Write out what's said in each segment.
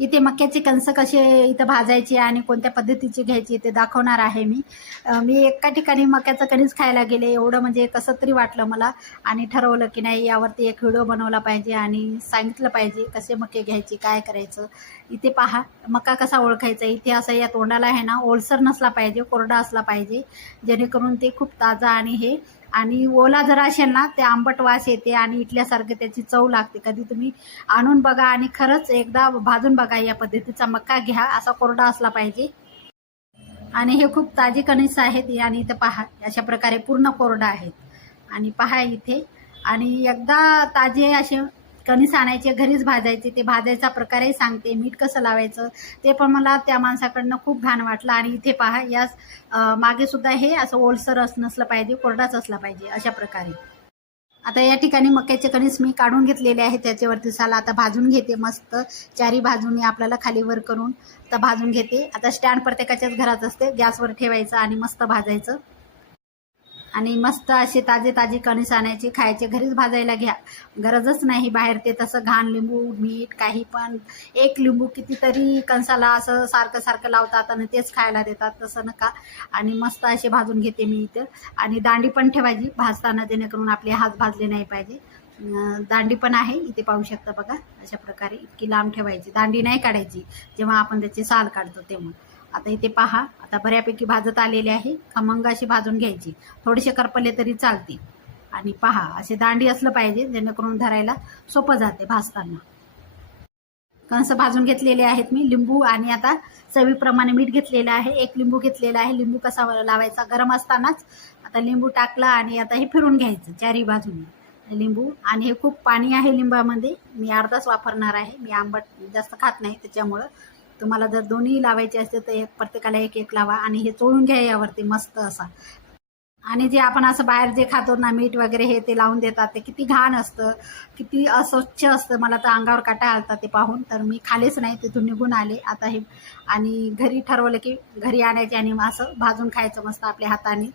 इथे मक्याचे कणस कसे इथं भाजायचे आणि कोणत्या पद्धतीचे घ्यायचे ते दाखवणार आहे मी. मी एका ठिकाणी मक्याचं कणीस खायला गेले, एवढं म्हणजे कसं तरी वाटलं मला आणि ठरवलं की नाही यावरती एक व्हिडिओ बनवला पाहिजे आणि सांगितलं पाहिजे कसे मके घ्यायचे, काय करायचं. इथे पहा मका कसा ओळखायचा. इथे असं या तोंडाला आहे ना ओलसर नसला पाहिजे, कोरडा असला पाहिजे, जेणेकरून ते खूप ताजा आणि ओला जर असेल ना ते आंबट वास येते आणि इटल्यासारखं त्याची चव लागते. कधी तुम्ही आणून बघा आणि खरंच एकदा भाजून बघा. या पद्धतीचा मका घ्या, असा कोरडा असला पाहिजे. आणि हे खूप ताजी कणीस आहेत आणि इथे पहा अशा प्रकारे पूर्ण कोरडा आहेत. आणि पहा इथे आणि एकदा ताजे असे कणीस आणायचे, घरीच भाजायचे. ते भाजायचा प्रकारही सांगते, मीठ कसं लावायचं ते पण मला त्या माणसाकडनं खूप घाण वाटलं. आणि इथे पहा या मागे सुद्धा हे असं ओलसर नसलं पाहिजे, कोरडाच असला पाहिजे अशा प्रकारे. आता या ठिकाणी मक्याचे कणीस मी काढून घेतलेले आहे. त्याच्यावरती साला आता भाजून घेते मस्त. चारी बाजूनी आपल्याला खालीवर करून आता भाजून घेते. आता स्टँड प्रत्येकाच्याच घरात असते, गॅसवर ठेवायचं आणि मस्त भाजायचं. आणि मस्त असे ताजे ताजे कणीस आणायचे, खायचे. घरीच भाजायला घ्या, गरजच नाही बाहेर ते तसं घाण लिंबू मीठ काही पण. एक लिंबू कितीतरी कणसाला असं सारखं सारखं लावतात आणि तेच खायला देतात, तसं नका. आणि मस्त असे भाजून घेते मी इथं. आणि दांडी पण ठेवायची भाजताना, जेणेकरून आपले हात भाजले नाही पाहिजे. दांडी पण आहे इथे पाहू शकता बघा. अशा प्रकारे इतकी लांब ठेवायची, दांडी नाही काढायची जेव्हा आपण त्याची साल काढतो तेव्हा. आता इथे पहा आता बऱ्यापैकी भाजत आलेले आहे. खमंग अशी भाजून घ्यायची, थोडेसे करपले तरी चालते. आणि पहा असे दांडी असलं पाहिजे, जेणेकरून धरायला सोपं जाते भाजताना. कणस भाजून घेतलेले आहेत मी. लिंबू आणि आता चवीप्रमाणे मीठ घेतलेलं आहे. एक लिंबू घेतलेला आहे. लिंबू कसा लावायचा, गरम असतानाच आता लिंबू टाकला आणि आता हे फिरून घ्यायचं चारी बाजूने लिंबू. आणि हे खूप पाणी आहे लिंबामध्ये, मी अर्धाच वापरणार आहे. मी आंबट जास्त खात नाही त्याच्यामुळं. तुम्हाला जर दोन्ही लावायचे असते तर प्रत्येकाला एक एक लावा आणि हे चोळून घ्या यावरती मस्त असा. आणि जे आपण असं बाहेर जे खातो ना मीठ वगैरे हे ते लावून देतात, ते किती घाण असतं, किती अस्वच्छ असतं. मला तर अंगावर काटा आलता ते पाहून, तर मी खालेच नाही, तिथून निघून आले. आता हे आणि घरी ठरवलं की घरी आणायचे आणि असं भाजून खायचं मस्त आपल्या हाताने.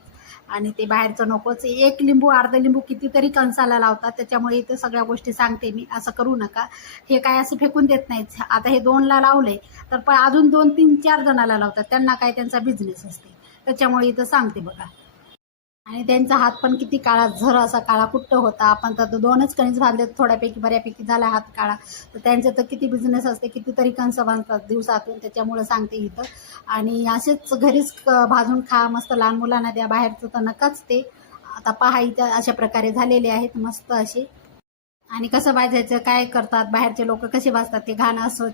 आणि ते बाहेरचं नकोच. एक लिंबू अर्ध लिंबू कितीतरी कणसाला लावतात, त्याच्यामुळे इथे सगळ्या गोष्टी सांगते मी. असं करू नका. हे काय असं फेकून देत नाहीत. आता हे 2ला लावलंय तर पण अजून 2 3 4 जणाला लावतात, त्यांना काय त्यांचा बिझनेस असते. त्याच्यामुळे इथं सांगते बघा. आणि त्यांचा हात पण किती काळा झर असा काळा कुट्ट होता. आपण तर 2च कणीस भाजले, थोड्यापैकी बऱ्यापैकी झाला हात काळा. तर त्यांचं तर किती बिझनेस असते, कितीतरी कणस बांधतात दिवसातून, त्याच्यामुळं सांगते इथं. आणि असेच घरीच भाजून खा मस्त. लहान मुलांना द्या, बाहेरचं तर नकाच ते. आता पहा इथं अशा प्रकारे झालेले आहेत मस्त असे. आणि कसं भाजायचं काय करतात बाहेरचे लोक, कसे भाजतात ते घाण असं